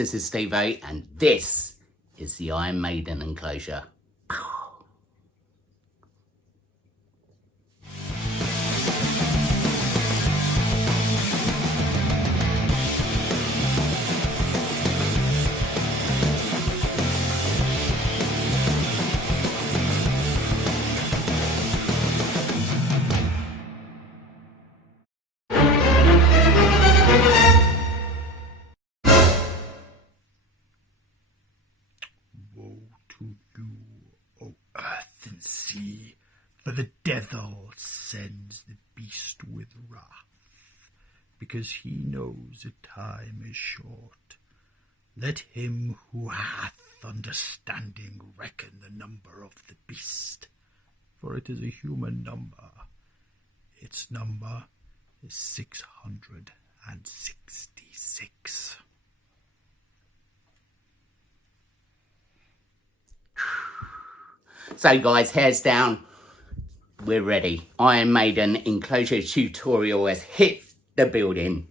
This is Steve A, and this is the Iron Maiden enclosure. Woe to you, O earth and sea, for the devil sends the beast with wrath, because he knows the time is short. Let him who hath understanding reckon the number of the beast, for it is a human number. Its number is 666. So guys, hairs down, we're ready. Iron Maiden enclosure tutorial has hit the building.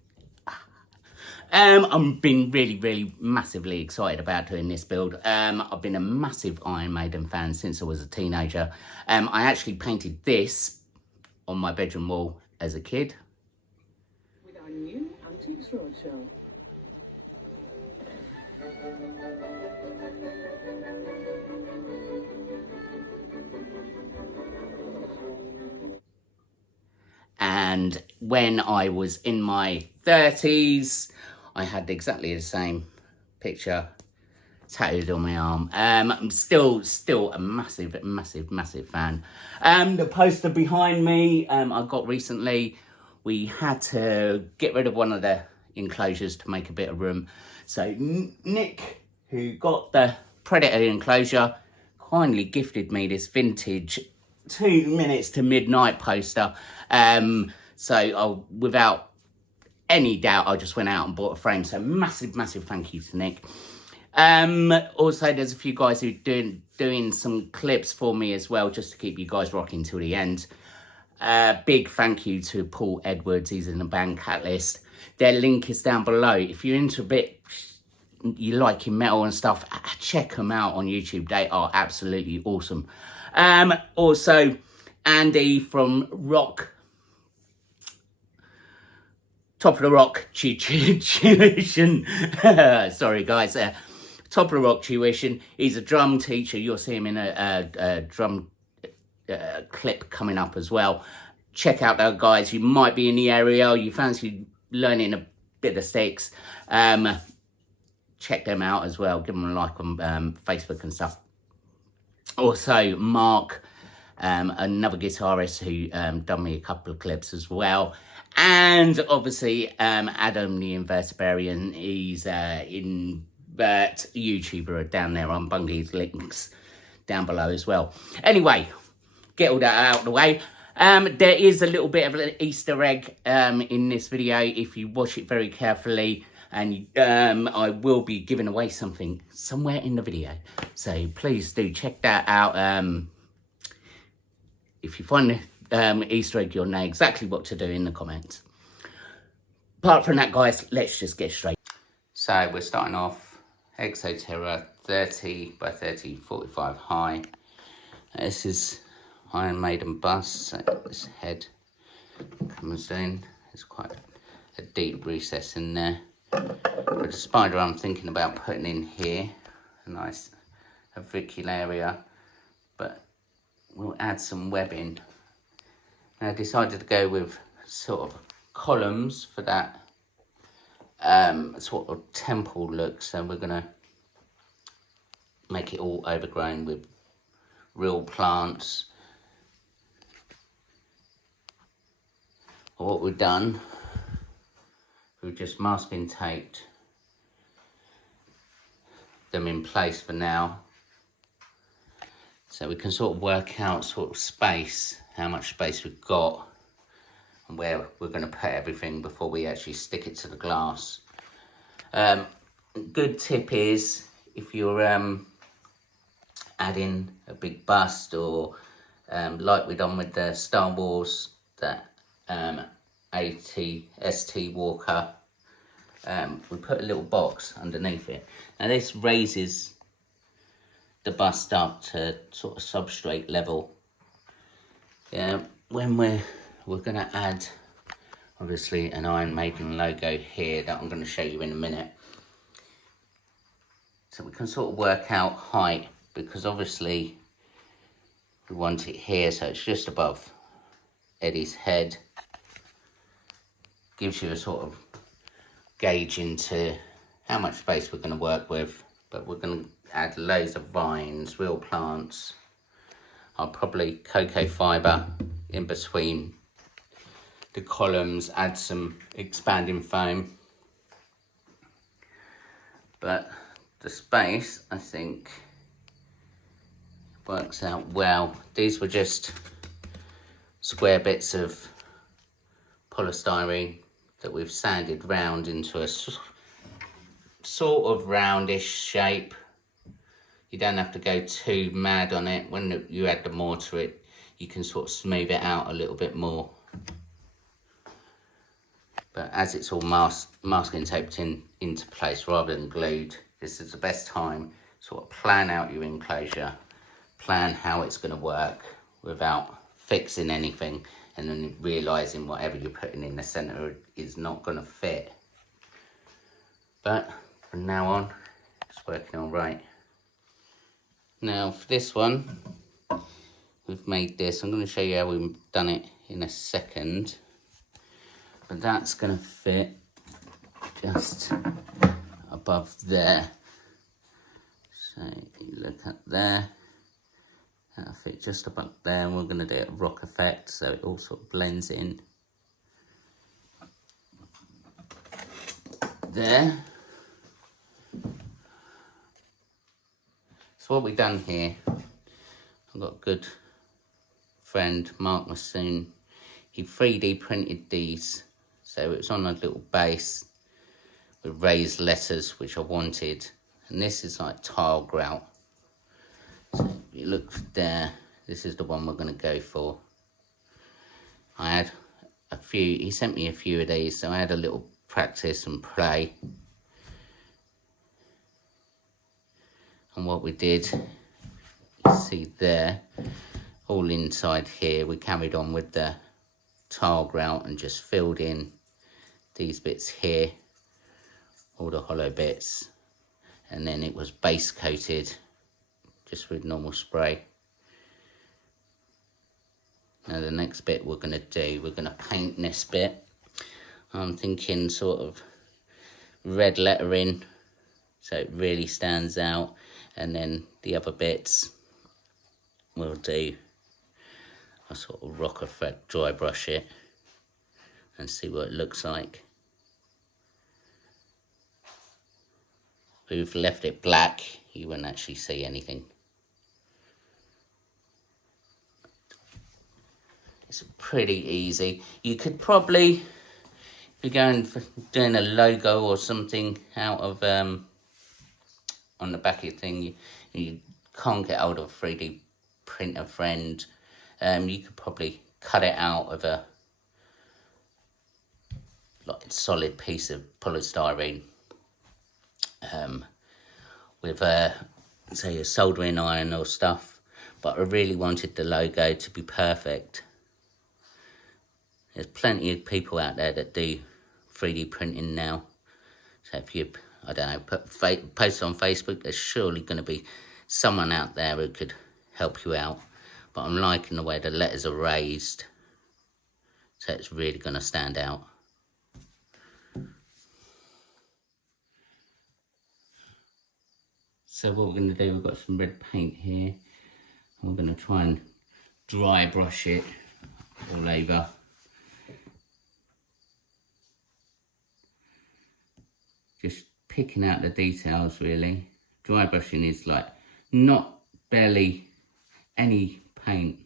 I've been really massively excited about doing this build. I've been a massive Iron Maiden fan since I was a teenager. I actually painted this on my bedroom wall as a kid. With our new Antiques Roadshow. And when I was in my 30s, I had exactly the same picture tattooed on my arm. I'm still a massive fan. The poster behind me, I got recently. We had to get rid of one of the enclosures to make a bit of room. So Nick, who got the Predator enclosure, kindly gifted me this vintage 2 minutes to midnight poster. So without any doubt, I just went out and bought a frame. So massive thank you to Nick. Also, there's a few guys who are doing some clips for me as well, just to keep you guys rocking till the end. Big thank you to Paul Edwards. He's in the band Catalyst. Their link is down below. If you're into a bit, you like your metal and stuff, check them out on YouTube. They are absolutely awesome. Also, Andy from Top of the Rock Tuition. Sorry guys, Top of the Rock Tuition. He's a drum teacher. You'll see him in a drum clip coming up as well. Check out those guys. You might be in the area, you fancy learning a bit of sticks. Check them out as well. Give them a like on Facebook and stuff. Also, Mark, another guitarist who done me a couple of clips as well. And obviously, Adam the Invertebrarian, he's YouTuber down there on Bungy's links down below as well. Anyway, get all that out of the way. There is a little bit of an Easter egg in this video if you watch it very carefully. And I will be giving away something somewhere in the video. So please do check that out. If you find the Easter egg, you'll know exactly what to do in the comments. Apart from that, guys, let's just get straight. So we're starting off Exoterra 30 by 30, 45 high. This is Iron Maiden bust. So this head comes in. There's quite a deep recess in there. But the spider I'm thinking about putting in here, a nice area, but we'll add some webbing. And I decided to go with sort of columns for that sort of temple look, so we're going to make it all overgrown with real plants. What we've done, we've just masking taped them in place for now, so we can sort of work out sort of space, how much space we've got and where we're going to put everything before we actually stick it to the glass. Good tip is, if you're adding a big bust, or like we done with the Star Wars, that ST Walker we put a little box underneath it. Now this raises the bust up to sort of substrate level. Yeah, when we're going to add obviously an Iron Maiden logo here that I'm going to show you in a minute. So we can sort of work out height, because obviously we want it here, so it's just above Eddie's head. Gives you a sort of gauge into how much space we're going to work with. But we're going to add loads of vines, real plants. I'll probably cocoa fibre in between the columns, add some expanding foam. But the space, I think, works out well. These were just square bits of polystyrene that we've sanded round into a sort of roundish shape. You don't have to go too mad on it. When you add the mortar, you can sort of smooth it out a little bit more. But as it's all masking taped into place rather than glued, this is the best time to sort of plan out your enclosure, plan how it's going to work without fixing anything and then realising whatever you're putting in the centre is not going to fit. But from now on, it's working all right. Now for this one, we've made this. I'm going to show you how we've done it in a second. But that's going to fit just above there. So you look up there, that'll fit just above there, and we're going to do a rock effect so it all sort of blends in there. So what we've done here, I've got a good friend, Mark Massoon. He 3D printed these, so it was on a little base with raised letters, which I wanted. And this is like tile grout. So if you look there, this is the one we're going to go for. I had a few, he sent me a few of these, so I had a little practice and play. And what we did, you see there, all inside here, we carried on with the tile grout and just filled in these bits here, all the hollow bits, and then it was base coated just with normal spray. Now the next bit we're going to do, we're going to paint this bit. I'm thinking sort of red lettering so it really stands out, and then the other bits we'll do a sort of rock effect, dry brush it and see what it looks like. We've left it black, you won't actually see anything. It's pretty easy. You could probably, if you're going for doing a logo or something out of on the back of your thing, you can't get hold of a 3D printer friend, you could probably cut it out of a like solid piece of polystyrene with say a soldering iron or stuff. But I really wanted the logo to be perfect. There's plenty of people out there that do 3D printing now. So if you, I don't know, post on Facebook, there's surely going to be someone out there who could help you out. But I'm liking the way the letters are raised, so it's really going to stand out. So what we're going to do, we've got some red paint here. We're going to try and dry brush it all over. Just picking out the details really. Dry brushing is like not barely any paint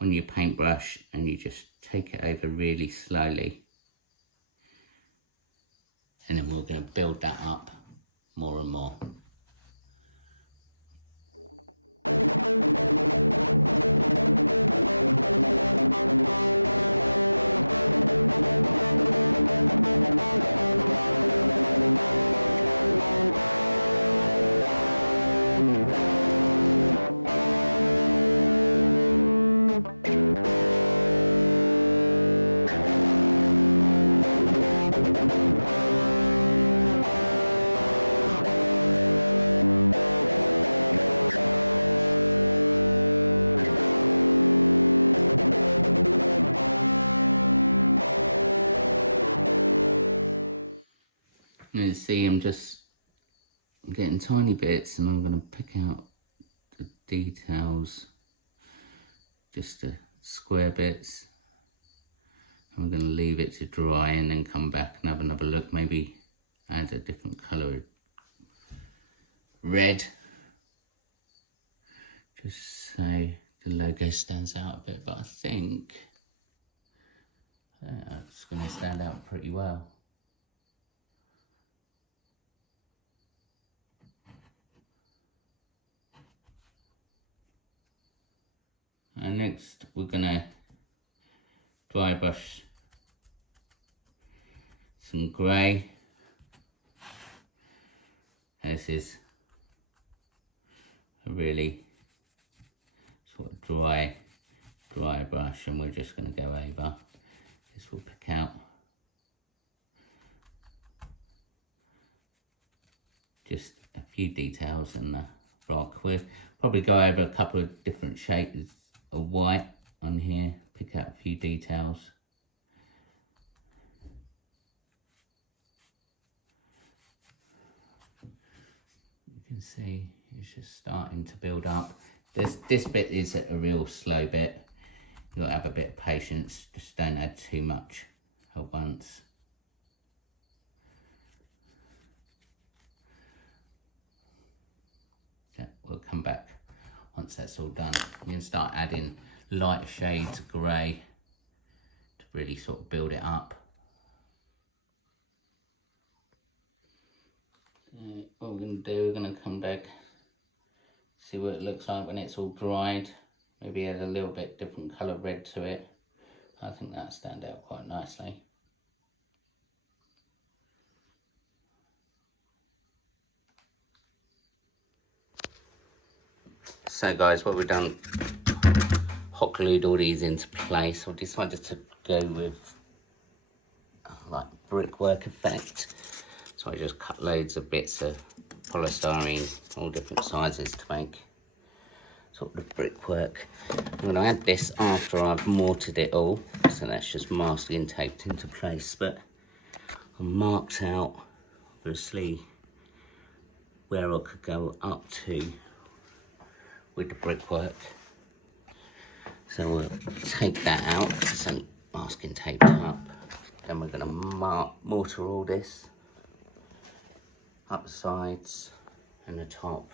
on your paintbrush, and you just take it over really slowly. And then we're going to build that up more and more. You see I'm just getting tiny bits, and I'm going to pick out the details, just the square bits. I'm going to leave it to dry and then come back and have another look, maybe add a different colour, red, just so the logo stands out a bit, but I think it's going to stand out pretty well. And next we're going to dry brush some grey. This is a really sort of dry brush, and we're just going to go over. This will pick out just a few details in the rock. We'll probably go over a couple of different shades of white on here, pick out a few details. You can see it's just starting to build up. This bit is a real slow bit. You've got to have a bit of patience, just don't add too much at once. So we'll come back once that's all done. You can start adding light shades of grey to really sort of build it up. So what we're going to do, we're going to come back, see what it looks like when it's all dried. Maybe add a little bit different colour red to it. I think that'll stand out quite nicely. So guys, what we've done, hot glued all these into place. I've decided to go with like brickwork effect. So I just cut loads of bits of polystyrene, all different sizes, to make sort of brickwork. I'm going to add this after I've mortared it all, so that's just masking taped into place, but I marked out obviously where I could go up to with the brickwork. So we'll take that out, so masking taped up. Then we're going to mortar all this up the sides and the top.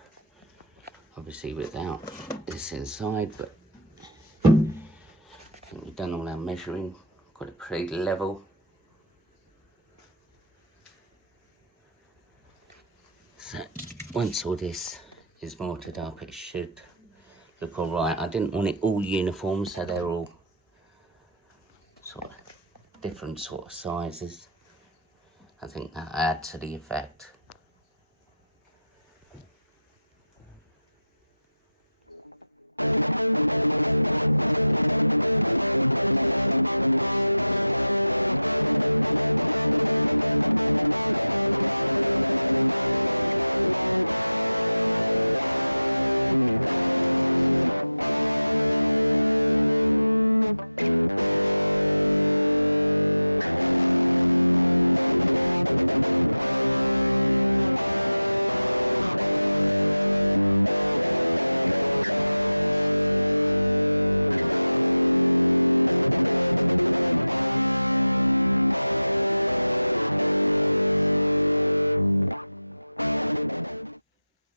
Obviously without this inside, but I think we've done all our measuring, got it pretty level. So once all this is mortared up, it should look all right. I didn't want it all uniform, so they're all sort of different sort of sizes. I think that adds to the effect.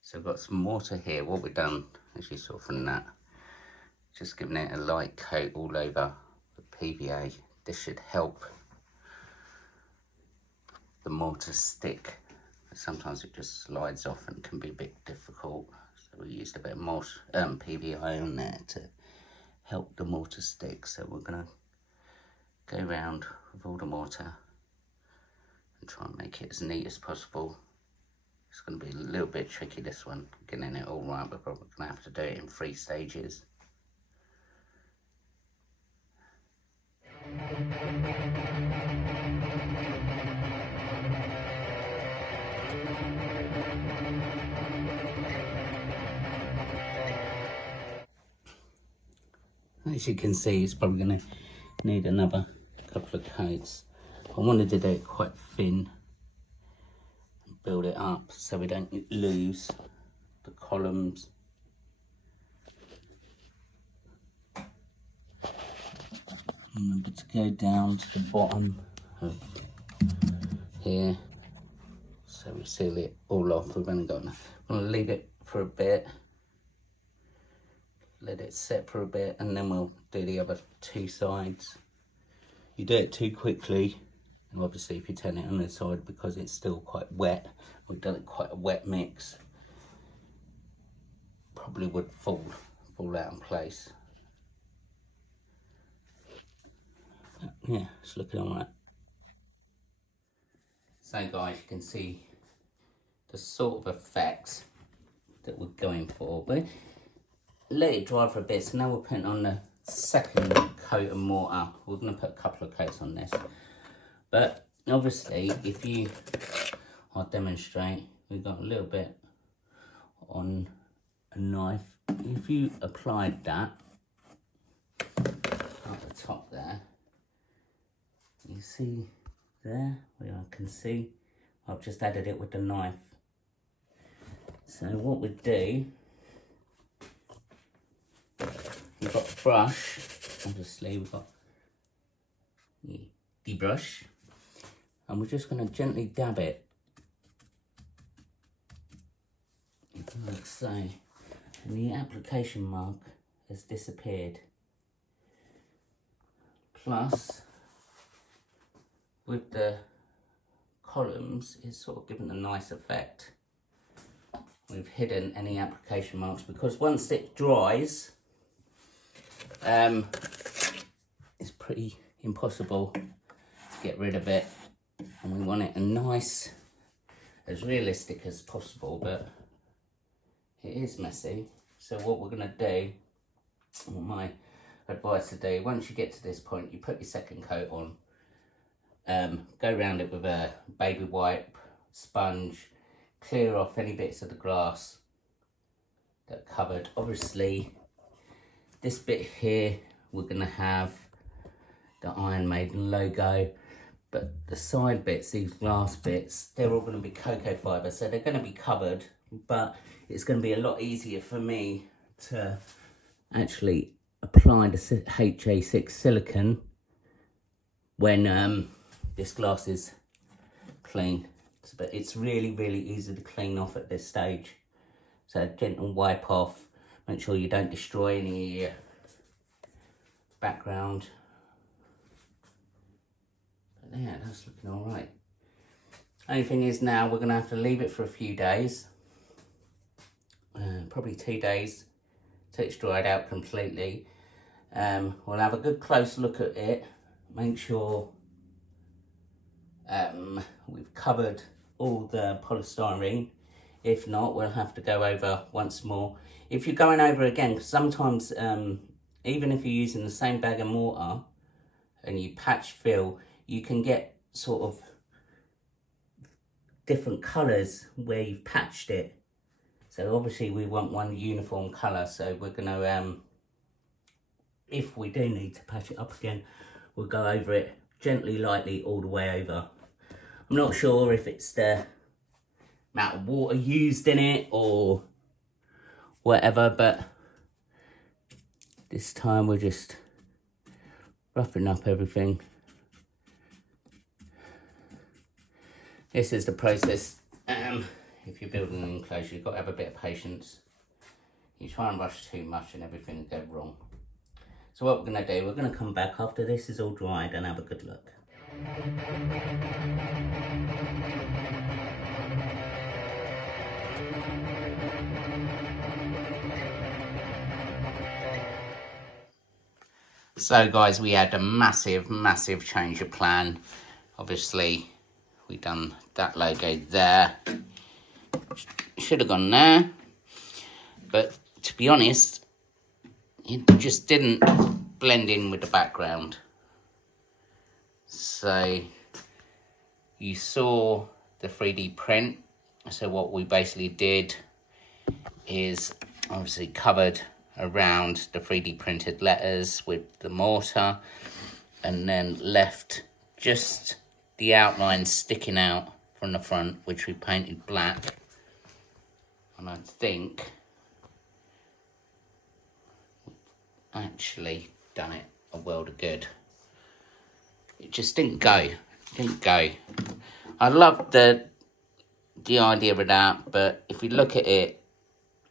So I've got some mortar here. What we've done, as you saw from that, just giving it a light coat all over the PVA. This should help the mortar stick. Sometimes it just slides off and can be a bit difficult. So we used a bit more PVA on there to help the mortar stick. So we're going to go around with all the mortar and try and make it as neat as possible. It's going to be a little bit tricky, this one, getting it all right. We're probably going to have to do it in 3 stages. As you can see, it's probably going to need another couple of coats. I wanted to do it quite thin build it up so we don't lose the columns. Remember to go down to the bottom of here, so we seal it all off. We've only got enough. I'm gonna leave it for a bit, let it set for a bit, and then we'll do the other two sides. You do it too quickly, and obviously if you turn it on the side, because it's still quite wet, we've done it quite a wet mix, probably would fall out in place. Yeah, it's looking all right. So guys, you can see the sort of effects that we're going for. But let it dry for a bit. So now we're putting on the second coat of mortar. We're going to put a couple of coats on this. But obviously, if you, I'll demonstrate, we've got a little bit on a knife. If you applied that at the top there, you see there, where I can see, I've just added it with the knife. So what we do, we've got a brush, obviously we've got the brush, and we're just going to gently dab it, like so, and the application mark has disappeared. Plus, with the columns, it's sort of given a nice effect. We've hidden any application marks, because once it dries, it's pretty impossible to get rid of it, and we want it as realistic as possible, but it is messy. So what we're going to do, or my advice to do, once you get to this point, you put your second coat on, go around it with a baby wipe, sponge, clear off any bits of the glass that are covered. Obviously, this bit here, we're going to have the Iron Maiden logo, but the side bits, these glass bits, they're all going to be cocoa fibre, so they're going to be covered, but it's going to be a lot easier for me to actually apply the HA6 silicone when this glass is clean. But it's really, really easy to clean off at this stage. So gentle wipe off, make sure you don't destroy any background. But yeah, that's looking all right. Only thing is now we're going to have to leave it for a few days, probably 2 days, till it's dried out completely. We'll have a good close look at it, make sure we've covered all the polystyrene. If not, we'll have to go over once more. If you're going over again, because sometimes even if you're using the same bag of mortar and you patch fill, you can get sort of different colours where you've patched it. So obviously we want one uniform colour, so we're going to, if we do need to patch it up again, we'll go over it gently, lightly, all the way over. I'm not sure if it's the amount of water used in it or whatever, but this time we're just roughing up everything. This is the process. If you're building an enclosure, you've got to have a bit of patience. You try and rush too much and everything will go wrong. So what we're going to do, we're going to come back after this is all dried and have a good look. So guys, we had a massive change of plan. Obviously, we done that logo there. Should have gone there. But to be honest, it just didn't blend in with the background. So you saw the 3D print. So what we basically did is obviously covered around the 3D printed letters with the mortar, and then left just the outline sticking out from the front, which we painted black. And I think we've actually done it a world of good. It just didn't go. I loved the idea of that, but if you look at it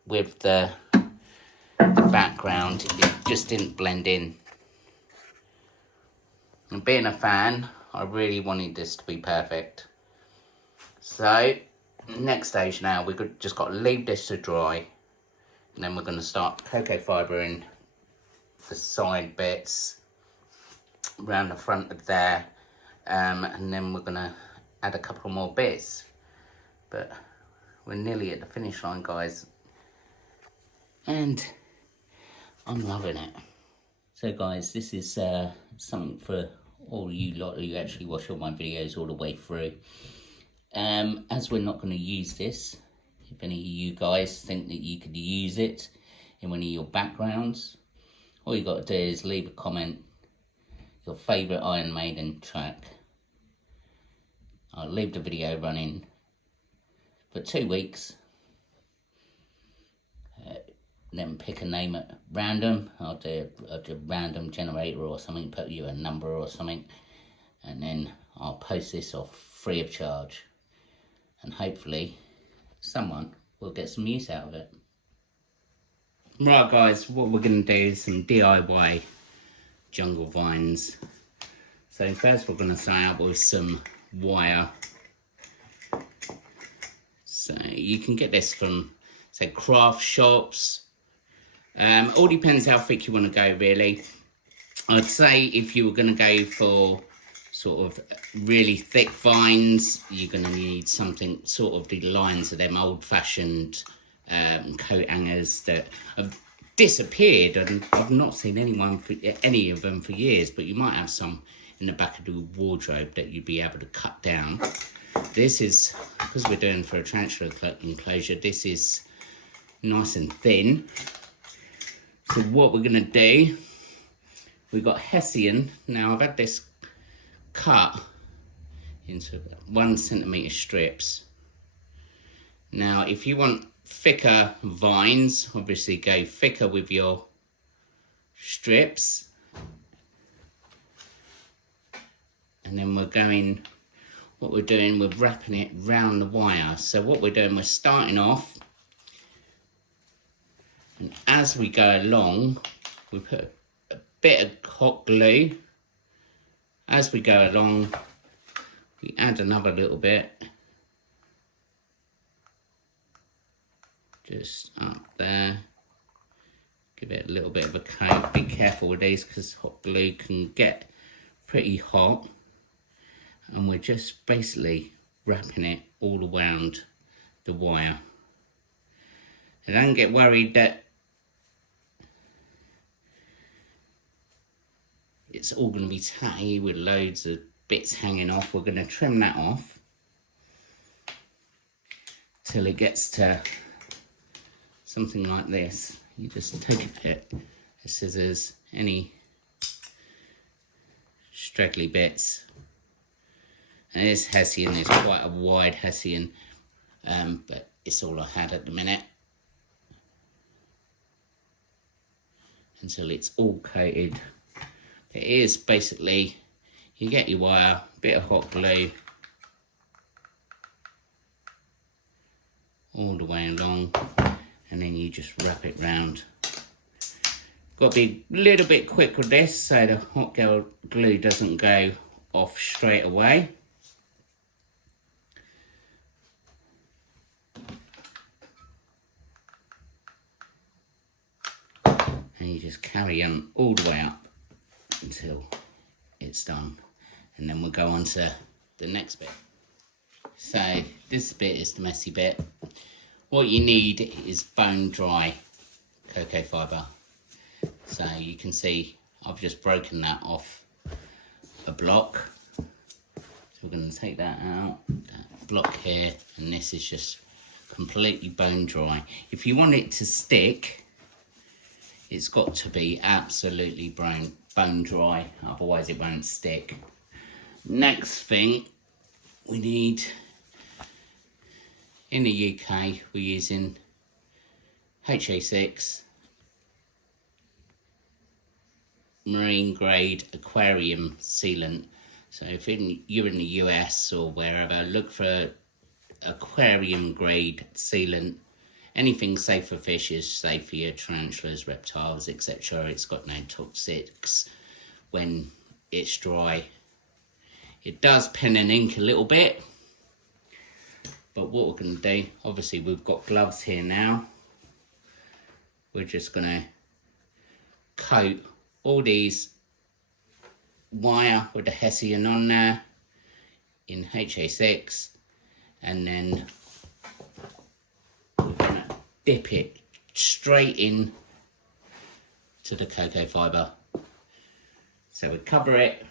with the background, it just didn't blend in. And being a fan, I really wanted this to be perfect. So, next stage now, we've just got to leave this to dry. And then we're going to start cocoa fibre in the side bits, around the front of there. And then we're going to add a couple more bits. But we're nearly at the finish line, guys. And I'm loving it. So guys, this is something for all you lot who actually watch all my videos all the way through. As we're not going to use this, if any of you guys think that you could use it in one of your backgrounds, all you got to do is leave a comment, your favourite Iron Maiden track. I'll leave the video running for 2 weeks. Then pick a name at random. I'll do a random generator or something, put you a number or something, and then I'll post this off free of charge. And hopefully someone will get some use out of it. Right guys, what we're going to do is some DIY jungle vines. So first we're going to start out with some wire. So you can get this from, say, craft shops. All depends how thick you want to go, really. I'd say if you were going to go for sort of really thick vines, you're going to need something sort of the lines of them old-fashioned coat hangers that have disappeared, and I've not seen any of them for years, but you might have some in the back of the wardrobe that you'd be able to cut down. This is, because we're doing for a tarantula enclosure, this is nice and thin. So what we're going to do, we've got Hessian. Now I've had this cut into 1 centimetre strips. Now if you want thicker vines, obviously go thicker with your strips. And then what we're doing, we're wrapping it round the wire. So what we're doing, we're starting off, and as we go along, we put a bit of hot glue. As we go along, we add another little bit. Just up there. Give it a little bit of a coat. Be careful with these because hot glue can get pretty hot. And we're just basically wrapping it all around the wire. And don't get worried that it's all going to be tatty with loads of bits hanging off. We're going to trim that off till it gets to something like this. You just take a bit of scissors, any straggly bits. And this Hessian is quite a wide Hessian, but it's all I had at the minute. Until it's all coated. It is basically, you get your wire, bit of hot glue, all the way along, and then you just wrap it round. Got to be a little bit quick with this so the hot glue doesn't go off straight away. And you just carry on all the way up until it's done, and then we'll go on to the next bit. So this bit is the messy bit. What you need is bone dry cocoa fibre. So you can see I've just broken that off a block. So we're going to take that out, that block here, and this is just completely bone dry. If you want it to stick, it's got to be absolutely bone dry, otherwise it won't stick. Next thing we need In the UK, we're using HA6 marine grade aquarium sealant. So if you're in the US or wherever, look for aquarium grade sealant. Anything safe for fish is safe for your tarantulas, reptiles, etc. It's got no toxics when it's dry. It does pen and ink a little bit, but what we're going to do, obviously we've got gloves here now. We're just going to coat all these wire with the Hessian on there in HA6, and then we're going to dip it straight in to the cocoa fibre. So we cover it,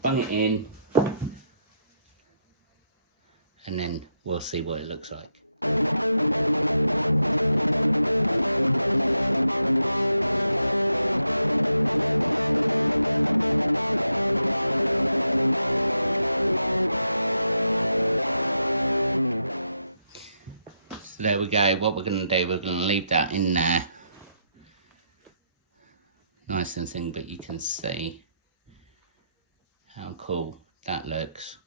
bung it in, and then we'll see what it looks like. So there we go. What we're going to do, we're going to leave that in there nice and thin, but you can see how cool that looks.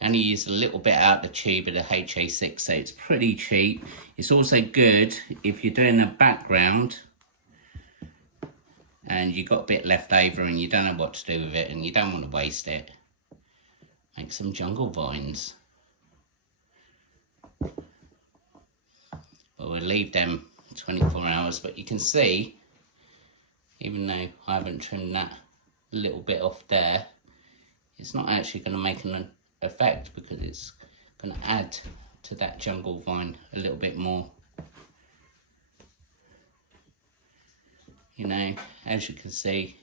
Only use a little bit out the tube of the HA6, so it's pretty cheap. It's also good if you're doing a background and you've got a bit left over and you don't know what to do with it and you don't want to waste it. Make some jungle vines. But we'll leave them 24 hours, but you can see, even though I haven't trimmed that little bit off there, it's not actually going to make an effect because it's going to add to that jungle vine a little bit more. You know, as you can see,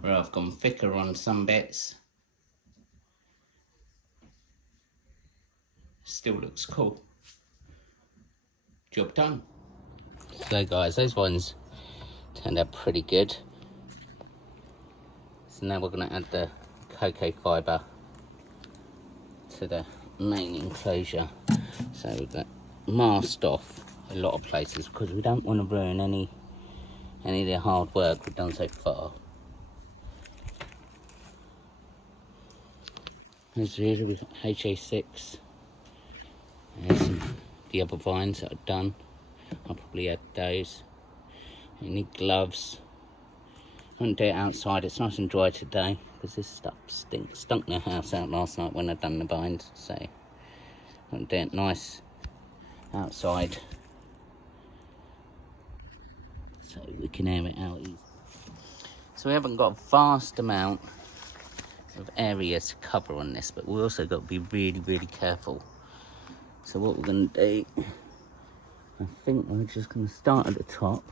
where I've gone thicker on some bits, still looks cool. Job done. So guys, those ones turned out pretty good. So now we're going to add the cocoa fibre to the main enclosure. So we've got masked off a lot of places because we don't want to ruin any of the hard work we've done so far. As usual, we've got HA6 and some the other vines that are done. I'll probably add those. You need gloves. I wouldn't do it outside, it's nice and dry today because this stuff stunk the house out last night when I'd done the vines, so I wouldn't do it nice outside so we can air it out easy. So we haven't got a vast amount of area to cover on this, but we also got to be really careful. So what we're going to do, I think we're just going to start at the top.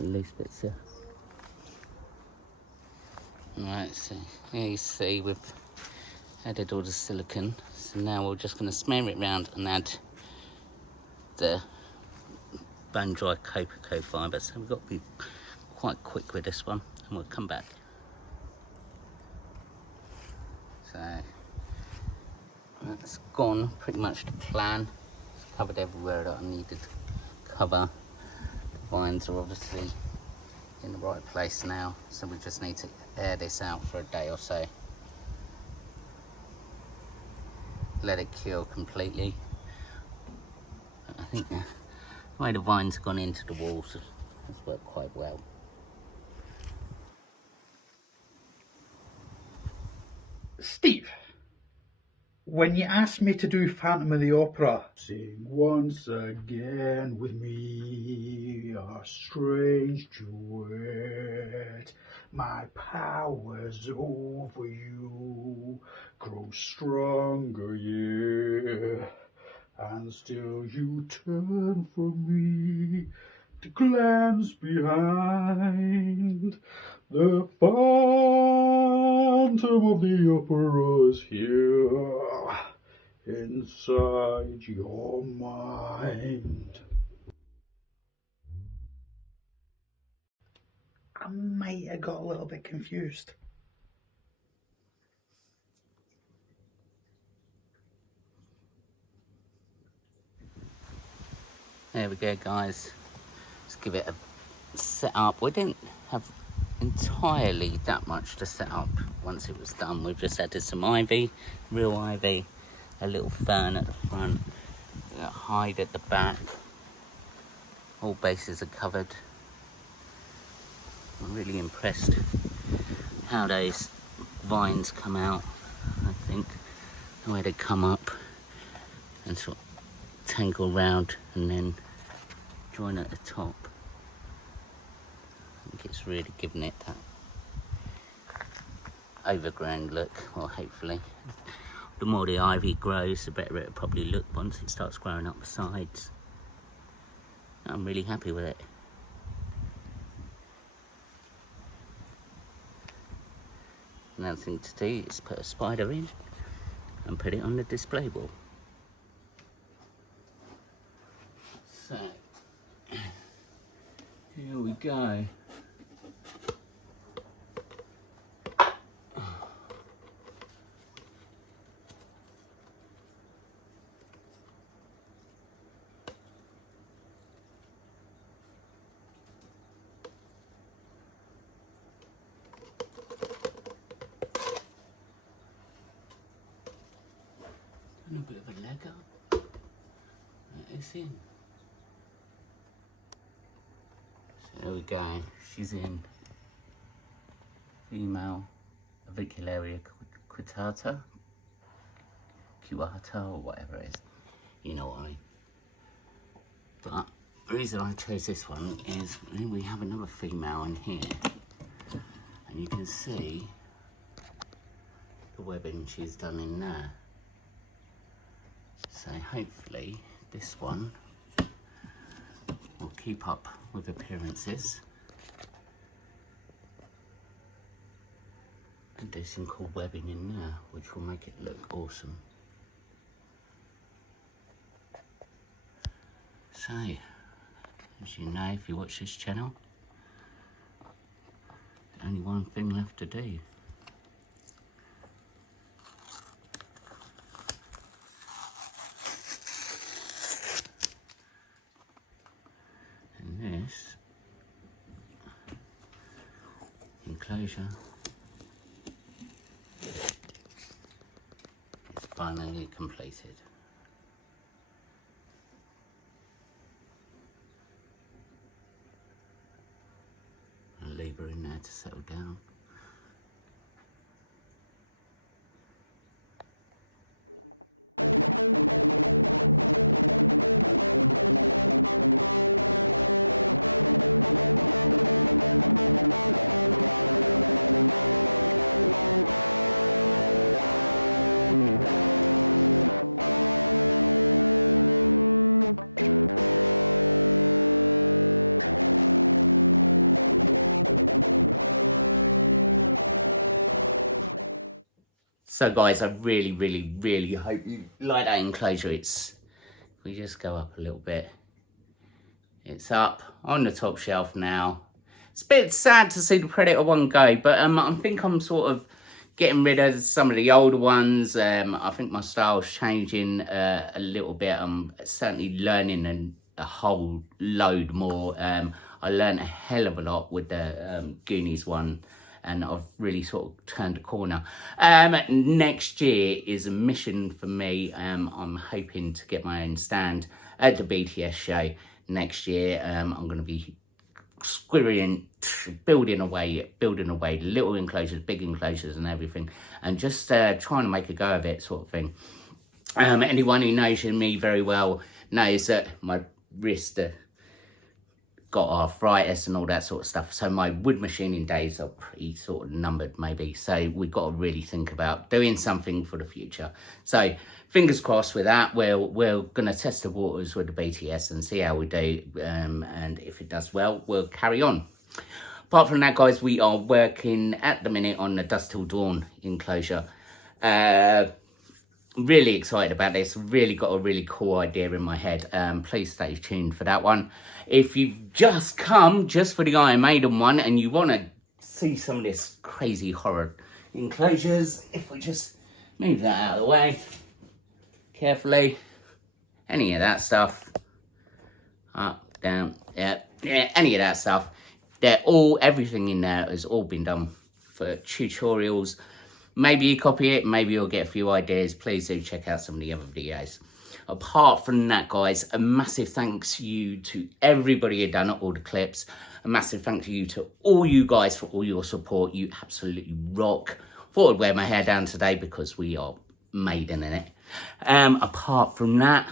Loose bits here. Right, so here you see we've added all the silicone. So now we're just going to smear it around and add the bone dry cocoa fibre. So we've got to be quite quick with this one, and we'll come back. So that's gone pretty much to plan. It's covered everywhere that I needed to cover. The vines are obviously in the right place now, so we just need to air this out for a day or so. Let it cure completely. I think the way the vines have gone into the walls has worked quite well. Steve, when you asked me to do Phantom of the Opera, sing once again with me a strange duet, my powers over you grow stronger, yeah, and still you turn from me to glance behind. The Phantom of the Opera is here, inside your mind. I might have got a little bit confused. There we go, guys. Let's give it a set up. We didn't have entirely that much to set up once it was done. We've just added some ivy, real ivy, a little fern at the front, a hide at the back. All bases are covered. I'm really impressed how those vines come out. I think the way they come up and sort of tangle round and then join at the top. I think it's really giving it that overgrown look, or hopefully. The more the ivy grows, the better it'll probably look once it starts growing up the sides. I'm really happy with it. Another thing to do is put a spider in and put it on the display wall. So, here we go. A bit of a leg up. It's in. So there we go. She's in. Female Avicularia quittata, or whatever it is. You know what I mean. But the reason I chose this one is we have another female in here, and you can see the webbing she's done in there. So hopefully this one will keep up with appearances and do some cool webbing in there, which will make it look awesome. So, as you know, if you watch this channel, there's only one thing left to do. This enclosure is finally completed. I'll leave her in there to settle down. So guys, I really hope you like that enclosure. If we just go up a little bit, it's up on the top shelf now. It's a bit sad to see the Predator one go, but I think I'm sort of getting rid of some of the older ones. I think my style's changing a little bit. I'm certainly learning a whole load more. I learned a hell of a lot with the Goonies one, and I've really sort of turned a corner. Next year is a mission for me. I'm hoping to get my own stand at the BTS show next year. I'm going to be squirring, building away, little enclosures, big enclosures and everything, and just trying to make a go of it, sort of thing. Anyone who knows me very well knows that my wrist got arthritis and all that sort of stuff, so my wood machining days are pretty sort of numbered, maybe. So we've got to really think about doing something for the future. So fingers crossed with that. We're gonna test the waters with the BTS and see how we do, and if it does well, we'll carry on. Apart from that, guys, we are working at the minute on the Dusk Till Dawn enclosure. Really excited about this. Really got a really cool idea in my head. Please stay tuned for that one. If you've just come just for the Iron Maiden one and you want to see some of this crazy horror enclosures, if we just move that out of the way carefully, any of that stuff, up, down, yeah, any of that stuff. Everything in there has all been done for tutorials. Maybe you copy it, maybe you'll get a few ideas. Please do check out some of the other videos. Apart from that, guys, a massive thanks you to everybody who done all the clips. A massive thank you to all you guys for all your support. You absolutely rock. Thought I'd wear my hair down today because we are Maiden in it. Apart from that,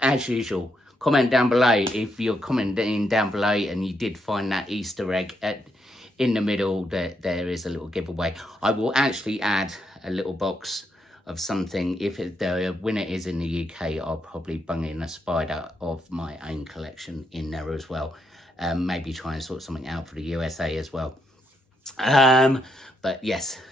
as usual, comment down below if you're commenting down below and you did find that Easter egg in the middle. There is a little giveaway. I will actually add a little box of something. If the winner is in the UK, I'll probably bung in a spider of my own collection in there as well. Maybe try and sort something out for the USA as well. But yes,